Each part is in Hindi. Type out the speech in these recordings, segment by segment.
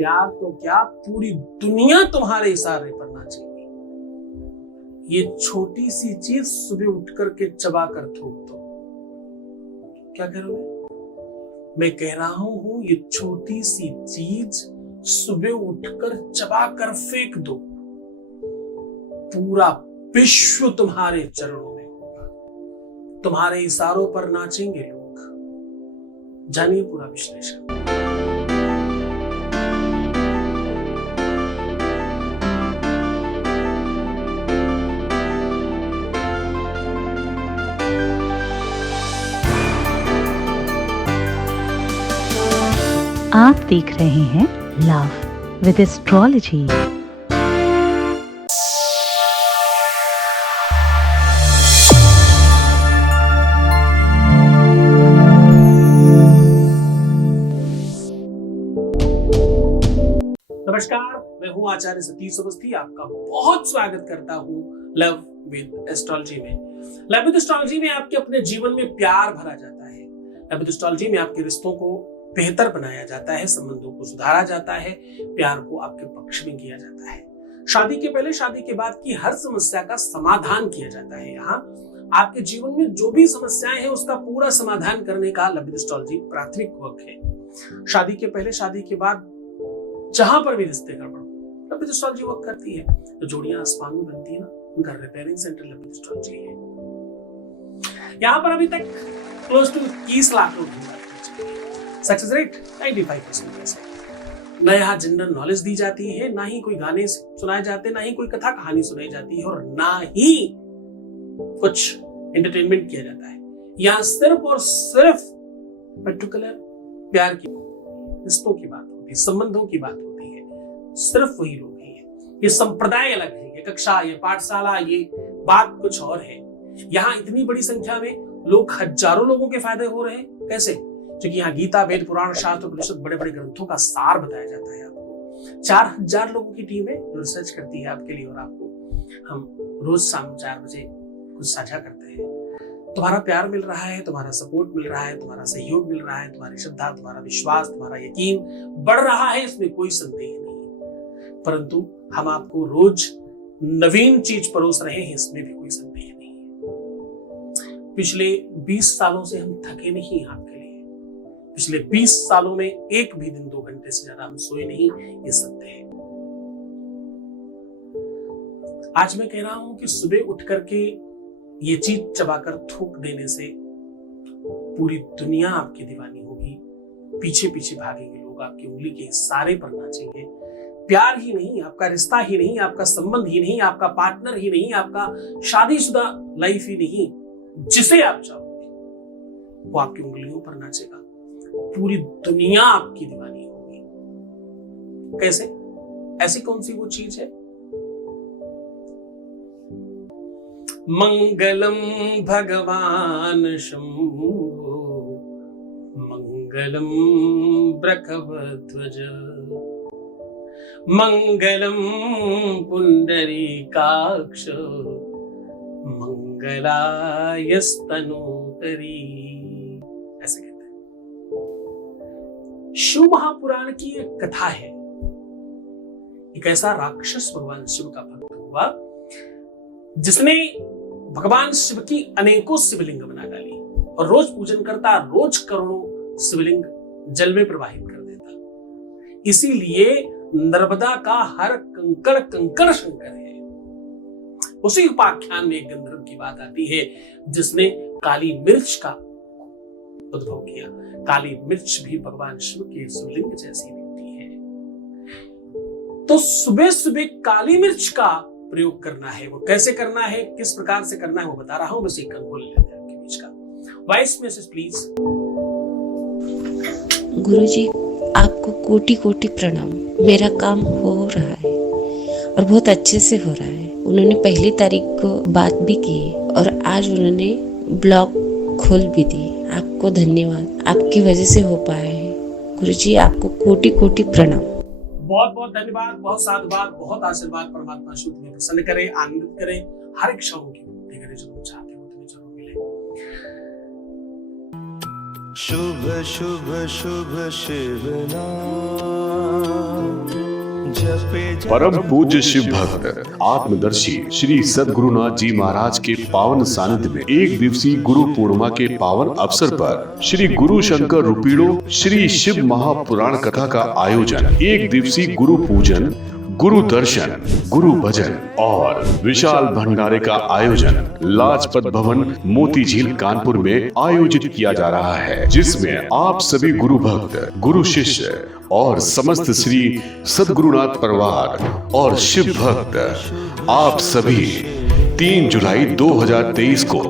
प्यार तो क्या, पूरी दुनिया तुम्हारे इशारे पर नाचेगी। ये छोटी सी चीज सुबह उठ करके चबा कर थूक दो। क्या करोगे? मैं कह रहा हूं ये छोटी सी चीज सुबह उठकर चबा कर फेंक दो। पूरा विश्व तुम्हारे चरणों में होगा, तुम्हारे इशारों पर नाचेंगे लोग। जानिए पूरा विश्लेषण। आप देख रहे हैं लव विद एस्ट्रोलॉजी। नमस्कार, मैं हूं आचार्य सतीश अवस्थी। आपका बहुत स्वागत करता हूं लव विद एस्ट्रोलॉजी में। लव विद एस्ट्रोलॉजी में आपके अपने जीवन में प्यार भरा जाता है। लव विद एस्ट्रोलॉजी में आपके रिश्तों को बेहतर बनाया जाता है, संबंधों को सुधारा जाता है, प्यार को आपके पक्ष में किया जाता है। शादी के पहले, शादी के बाद की हर समस्या का समाधान किया जाता है। यहाँ आपके जीवन में जो भी समस्याएं हैं उसका पूरा समाधान करने का लव विद एस्ट्रोलॉजी प्राथमिक वर्क है। शादी के पहले, शादी के बाद जहां पर भी रिश्ते गड़बड़ लव विद एस्ट्रोलॉजी वर्क करती है। तो जोड़ियां आसमान में बनती है ना, उनका repairing centre love with astrology है। यहाँ पर अभी तक क्लोज टू 30 लाख लोग सक्सेस रेट 95%। न यहाँ जनरल नॉलेज दी जाती है, ना ही कोई गाने सुनाए जाते, ना ही कोई कथा कहानी सुनाई जाती है, और ना ही कुछ एंटरटेनमेंट किया जाता है। यहाँ सिर्फ और सिर्फ पर्टिकुलर प्यार की, रिश्तों की बात होती है, संबंधों की बात होती है। सिर्फ वही लोग हैं। ये संप्रदाय अलग है, ये कक्षा, ये पाठशाला, ये बात कुछ और है। यहाँ इतनी बड़ी संख्या में लोग, हजारों लोगों के फायदे हो रहे हैं। कैसे? क्योंकि यहाँ गीता, वेद, पुराण, शास्त्र, उपनिषद, बड़े बड़े ग्रंथों का सार बताया जाता है आपको। 4000 लोगों की टीम है जो रिसर्च करती है आपके लिए, और आपको हम रोज शाम 4 बजे कुछ साझा करते हैं। तुम्हारा प्यार मिल रहा है, तुम्हारा सपोर्ट मिल रहा है, तुम्हारा सहयोग मिल रहा है, तुम्हारी श्रद्धा, तुम्हारा विश्वास, तुम्हारा यकीन बढ़ रहा है, इसमें कोई संदेह नहीं। परंतु हम आपको रोज नवीन चीज परोस रहे हैं, इसमें भी कोई संदेह नहीं है। पिछले 20 सालों से हम थके नहीं आपके लिए। पिछले 20 सालों में एक भी दिन 2 घंटे से ज्यादा हम सोए नहीं, ये सत्य है। आज मैं कह रहा हूं कि सुबह उठ करके ये चीज चबाकर थूक देने से पूरी दुनिया आपकी दीवानी होगी। पीछे पीछे भागेंगे लोग, आपकी उंगली के इशारे पर नाचेंगे। प्यार ही नहीं, आपका रिश्ता ही नहीं, आपका संबंध ही नहीं, आपका पार्टनर ही नहीं, आपका शादीशुदा लाइफ ही नहीं, जिसे आप चाहोगे वो आपकी उंगलियों पर नाचेगा। पूरी दुनिया आपकी दीवानी होगी। कैसे? ऐसी कौन सी वो चीज है? मंगलम भगवान शंभो, मंगलम वृषभध्वज, मंगलम पुंडरीकाक्ष, मंगलाय स्तनोहरि। ऐसे कहते हैं। शिव महापुराण की एक कथा है। एक ऐसा राक्षस भगवान शिव का भक्त हुआ जिसने भगवान शिव की अनेकों शिवलिंग बना डाली और रोज पूजन करता, रोज करोड़ों शिवलिंग जल में प्रवाहित कर देता। इसीलिए नर्मदा का हर कंकड़ कंकड़ शंकर है। उसी उपाख्यान में एक गंधर्व की बात आती है जिसने काली मिर्च का उद्भव किया। काली मिर्च भी भगवान शिव के शिवलिंग जैसी दिखती है। तो सुबह सुबह काली मिर्च का प्रयोग करना है। वो कैसे करना है, किस प्रकार से करना है, वो बता रहा हूं। बस एक बोल लेते हैं आपके बीच का वॉइस मैसेज प्लीज। गुरुजी, आपको कोटि कोटि प्रणाम। मेरा काम हो रहा है और बहुत अच्छे से हो रहा है। उन्होंने 1 तारीख को बात भी की और आज उन्होंने ब्लॉग खोल भी दी। आपको धन्यवाद, आपकी वजह से हो पाया है। गुरुजी, आपको कोटि कोटि प्रणाम। बहुत बहुत धन्यवाद, बहुत साधुवाद, बहुत आशीर्वाद। परमात्मा शुद्ध में प्रसन्न करे, आनंदित करे, हर एक क्षणों की मुक्ति करे। जो तुम चाहते हो तुम्हें जरूर मिले। शुभ शुभ शुभ शिव नाम, परम पूज्य शिव भक्त आत्मदर्शी श्री सद्गुरुनाथ जी महाराज के पावन सानिध्य में एक दिवसीय गुरु पूर्णिमा के पावन अवसर पर श्री गुरु शंकर रुपीड़ो श्री शिव महापुराण कथा का आयोजन, एक दिवसीय गुरु पूजन, गुरु दर्शन, गुरु भजन और विशाल भंडारे का आयोजन लाजपत भवन मोती झील कानपुर में आयोजित किया जा रहा है, जिसमें आप सभी गुरु भक्त, गुरु शिष्य और समस्त श्री सद्गुरुनाथ परिवार और शिव भक्त आप सभी 3 जुलाई 2023 को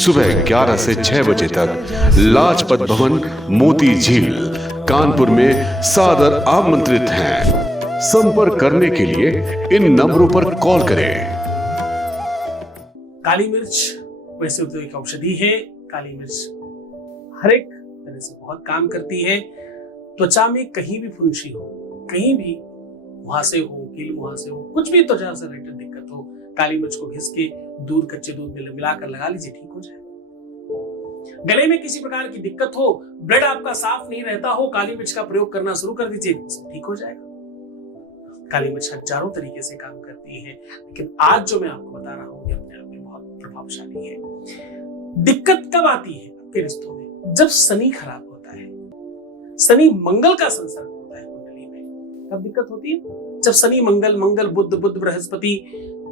सुबह 11 से 6 बजे तक लाजपत भवन मोती झील कानपुर में सादर आमंत्रित हैं। संपर्क करने के लिए इन नंबरों पर कॉल करें। काली मिर्च वैसे तो एक औषधि है। काली मिर्च हर एक तरह से बहुत काम करती है। त्वचा में कहीं भी फुंसी हो, कहीं भी मुहासे हो, कील मुहासे हो, कुछ भी त्वचा से रिलेटेड दिक्कत हो, काली मिर्च को घिस के दूध, कच्चे दूध में मिलाकर लगा लीजिए, ठीक हो जाएगा। गले में किसी प्रकार की दिक्कत हो, ब्लड आपका साफ नहीं रहता हो, काली मिर्च का प्रयोग करना शुरू कर दीजिए, सब ठीक हो जाएगा। काली मिर्च हजारों तरीके से काम करती है, लेकिन आज जो मैं आपको बता रहा हूं ये अपने आप में बहुत प्रभावशाली है। दिक्कत कब आती है आपके रिश्तों में? जब शनि खराब होता है, शनि मंगल का संसर्ग होता है कुंडली में, तब दिक्कत होती है। जब शनि मंगल बुध बृहस्पति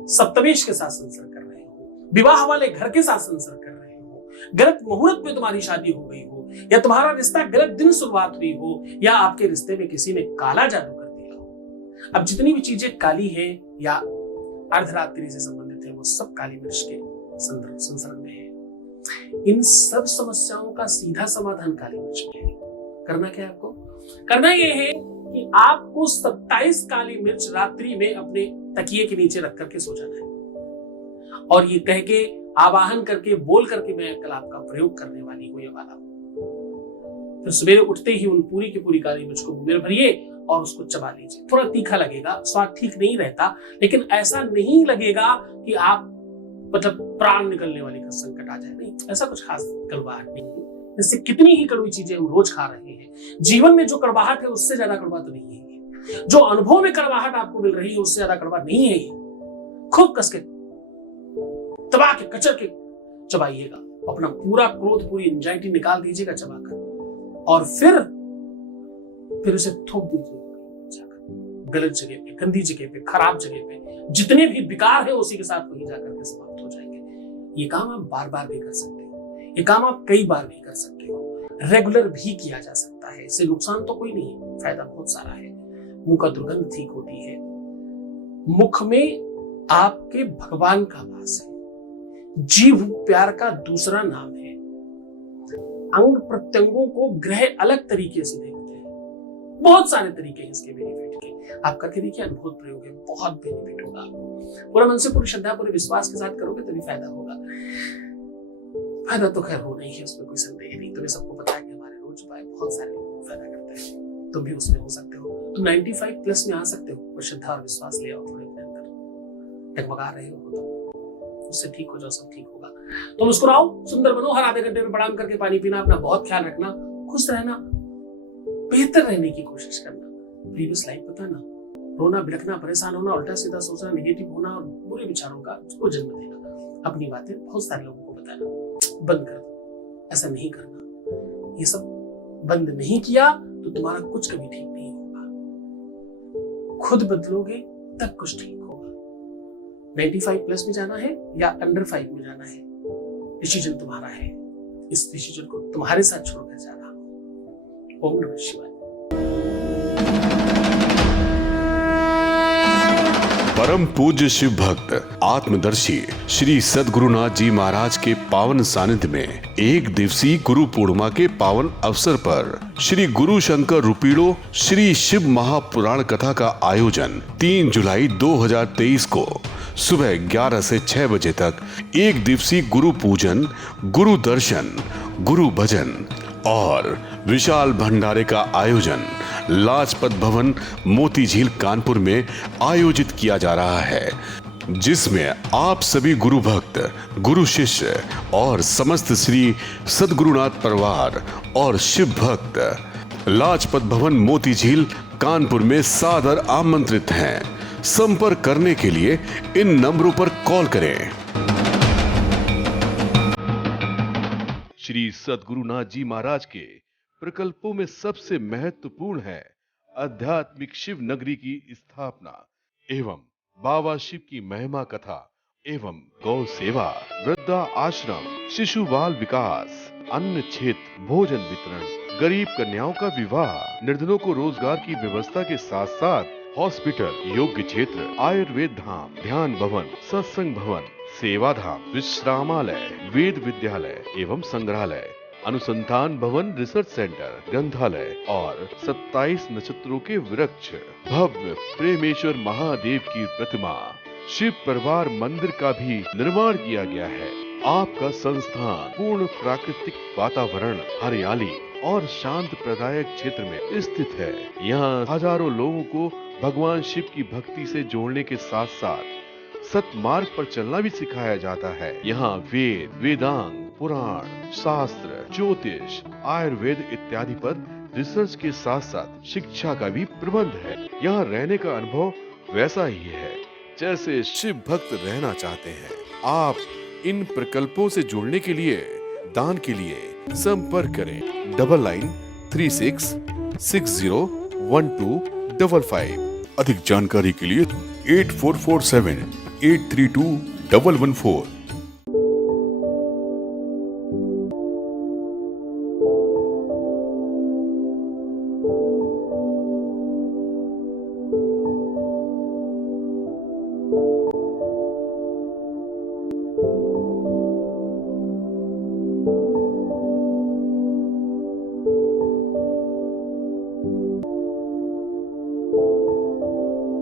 सप्तमेश के साथ संसर्ग कर रहे हो, विवाह वाले घर के साथ संसर्ग कर रहे हो, गलत मुहूर्त में तुम्हारी शादी हो गई हो, या तुम्हारा रिश्ता गलत दिन शुरुआत हुई हो, या आपके रिश्ते में किसी ने काला जादू कर दिया हो। अब जितनी भी चीजें काली है या अर्धरात्रि से संबंधित है, वो सब काली मिर्च के संसर्ग में है। इन सब समस्याओं का सीधा समाधान काली मिर्च में है। करना क्या है आपको? करना यह है कि आपको 27 काली मिर्च रात्रि में अपने तकिए के नीचे रख करके सो जाना है, और ये कह के आवाहन करके बोल करके मैं कल आपका प्रयोग करने वाली हूं, ये वाला। फिर सवेरे उठते ही उन पूरी की पूरी काली मिर्च को मुंह में भरिए और उसको चबा लीजिए। थोड़ा तीखा लगेगा, स्वाद ठीक नहीं रहता, लेकिन ऐसा नहीं लगेगा कि आप मतलब प्राण निकलने वाली का संकट आ जाए, नहीं, ऐसा कुछ खास कड़वाहट नहीं है। इससे कितनी ही कड़वी चीजें हम रोज खा रहे हैं, जीवन में जो कड़वाहट है उससे ज्यादा कड़वा तो नहीं है। जो अनुभव में कड़वाहट आपको मिल रही है उससे ज्यादा कड़वा नहीं है। खूब कस के दबा के कचर के चबाइएगा, अपना पूरा क्रोध, पूरी एंजाइटी निकाल दीजिएगा चबाकर, और फिर उसे थोप दीजिए गलत जगह पे, गंदी जगह पे, खराब जगह पे। जितने भी विकार है उसी के साथ वहीं जाकर के समाप्त हो जाएंगे। ये काम आप बार बार भी कर सकते हो, ये काम आप कई बार भी कर सकते हो, रेगुलर भी किया जा सकता है। इससे नुकसान तो कोई नहीं है, फायदा बहुत सारा है। मुंह का दुर्गंध ठीक होती है, मुख में आपके भगवान का वास है, जीव प्यार का दूसरा नाम है। अंग प्रत्यंगों को ग्रह अलग तरीके से देखते हैं, बहुत सारे तरीके हैं इसके बेनिफिट के। आप करके देखिए, अद्भुत प्रयोग है, बहुत बेनिफिट होगा आपको। पूरा मन से, पूरी श्रद्धा, पूरे विश्वास के साथ करोगे तभी फायदा होगा। फायदा तो खैर हो नहीं है, उसमें कोई संदेह नहीं। तुम्हें सबको पता है कि हमारे रोज उपाय बहुत सारे लोगों को फायदा करते हैं, तुम भी उसमें हो सकते हो। तुम 95 प्लस में आ सकते हो, और श्रद्धा और विश्वास ले आओ थोड़े अपने अंदर। टकमगा रहे हो तो उससे ठीक हो जाओ, सब ठीक होगा। तो मुस्कुराओ, सुंदर बनो, हर आधे घंटे में प्रणाम करके पानी पीना, अपना बहुत ख्याल रखना, खुश रहना, बेहतर रहने की कोशिश करना। प्रीवियस लाइफ बताना, रोना, बिलखना, परेशान होना, उल्टा सीधा सोचना, नेगेटिव होना और बुरे विचारों का उसको जन्म देना, अपनी बातें बहुत सारे लोगों को बताना, बंद कर दो। ऐसा नहीं करना। ये सब बंद नहीं किया तो तुम्हारा कुछ कभी ठीक नहीं होगा। खुद बदलोगे तब कुछ ठीक होगा। 95 प्लस में जाना है या अंडर 5 में जाना है, डिसीजन तुम्हारा है। इस डिसीजन को तुम्हारे साथ छोड़कर जाना। ओम नमः शिवाय। परम पूज्य शिव भक्त आत्मदर्शी श्री सद्गुरुनाथ जी महाराज के पावन सानिध्य में एक दिवसीय गुरु पूर्णिमा के पावन अवसर पर श्री गुरु शंकर रुपीड़ो श्री शिव महापुराण कथा का आयोजन 3 जुलाई 2023 को सुबह 11 से 6 बजे तक एक दिवसीय गुरु पूजन, गुरु दर्शन, गुरु भजन और विशाल भंडारे का आयोजन लाजपत भवन मोती झील कानपुर में आयोजित किया जा रहा है, जिसमें आप सभी गुरु भक्त, गुरु शिष्य और समस्त श्री सद्गुरुनाथ परिवार और शिव भक्त लाजपत भवन मोती झील कानपुर में सादर आमंत्रित हैं। संपर्क करने के लिए इन नंबरों पर कॉल करें। श्री सद्गुरुनाथ जी महाराज के प्रकल्पों में सबसे महत्वपूर्ण है आध्यात्मिक शिव नगरी की स्थापना एवं बाबा शिव की महिमा कथा एवं गौ सेवा, वृद्धा आश्रम, शिशु बाल विकास, अन्न क्षेत्र, भोजन वितरण, गरीब कन्याओं का विवाह, निर्धनों को रोजगार की व्यवस्था के साथ साथ हॉस्पिटल, योग्य क्षेत्र, आयुर्वेद धाम, ध्यान भवन, सत्संग भवन, सेवा धाम, विश्रामालय, वेद विद्यालय एवं संग्रहालय, अनुसंधान भवन, रिसर्च सेंटर, ग्रंथालय और 27 नक्षत्रों के वृक्ष, भव्य प्रेमेश्वर महादेव की प्रतिमा, शिव परिवार मंदिर का भी निर्माण किया गया है। आपका संस्थान पूर्ण प्राकृतिक वातावरण, हरियाली और शांत प्रदायक क्षेत्र में स्थित है। यहाँ हजारों लोगों को भगवान शिव की भक्ति से जोड़ने के साथ साथ सतमार्ग पर चलना भी सिखाया जाता है। यहाँ वेद, वेदांग, पुराण, शास्त्र, ज्योतिष, आयुर्वेद इत्यादि पर रिसर्च के साथ साथ शिक्षा का भी प्रबंध है। यहाँ रहने का अनुभव वैसा ही है जैसे शिव भक्त रहना चाहते हैं। आप इन प्रकल्पों से जुड़ने के लिए, दान के लिए संपर्क करें 9936601255। अधिक जानकारी के लिए 8447832114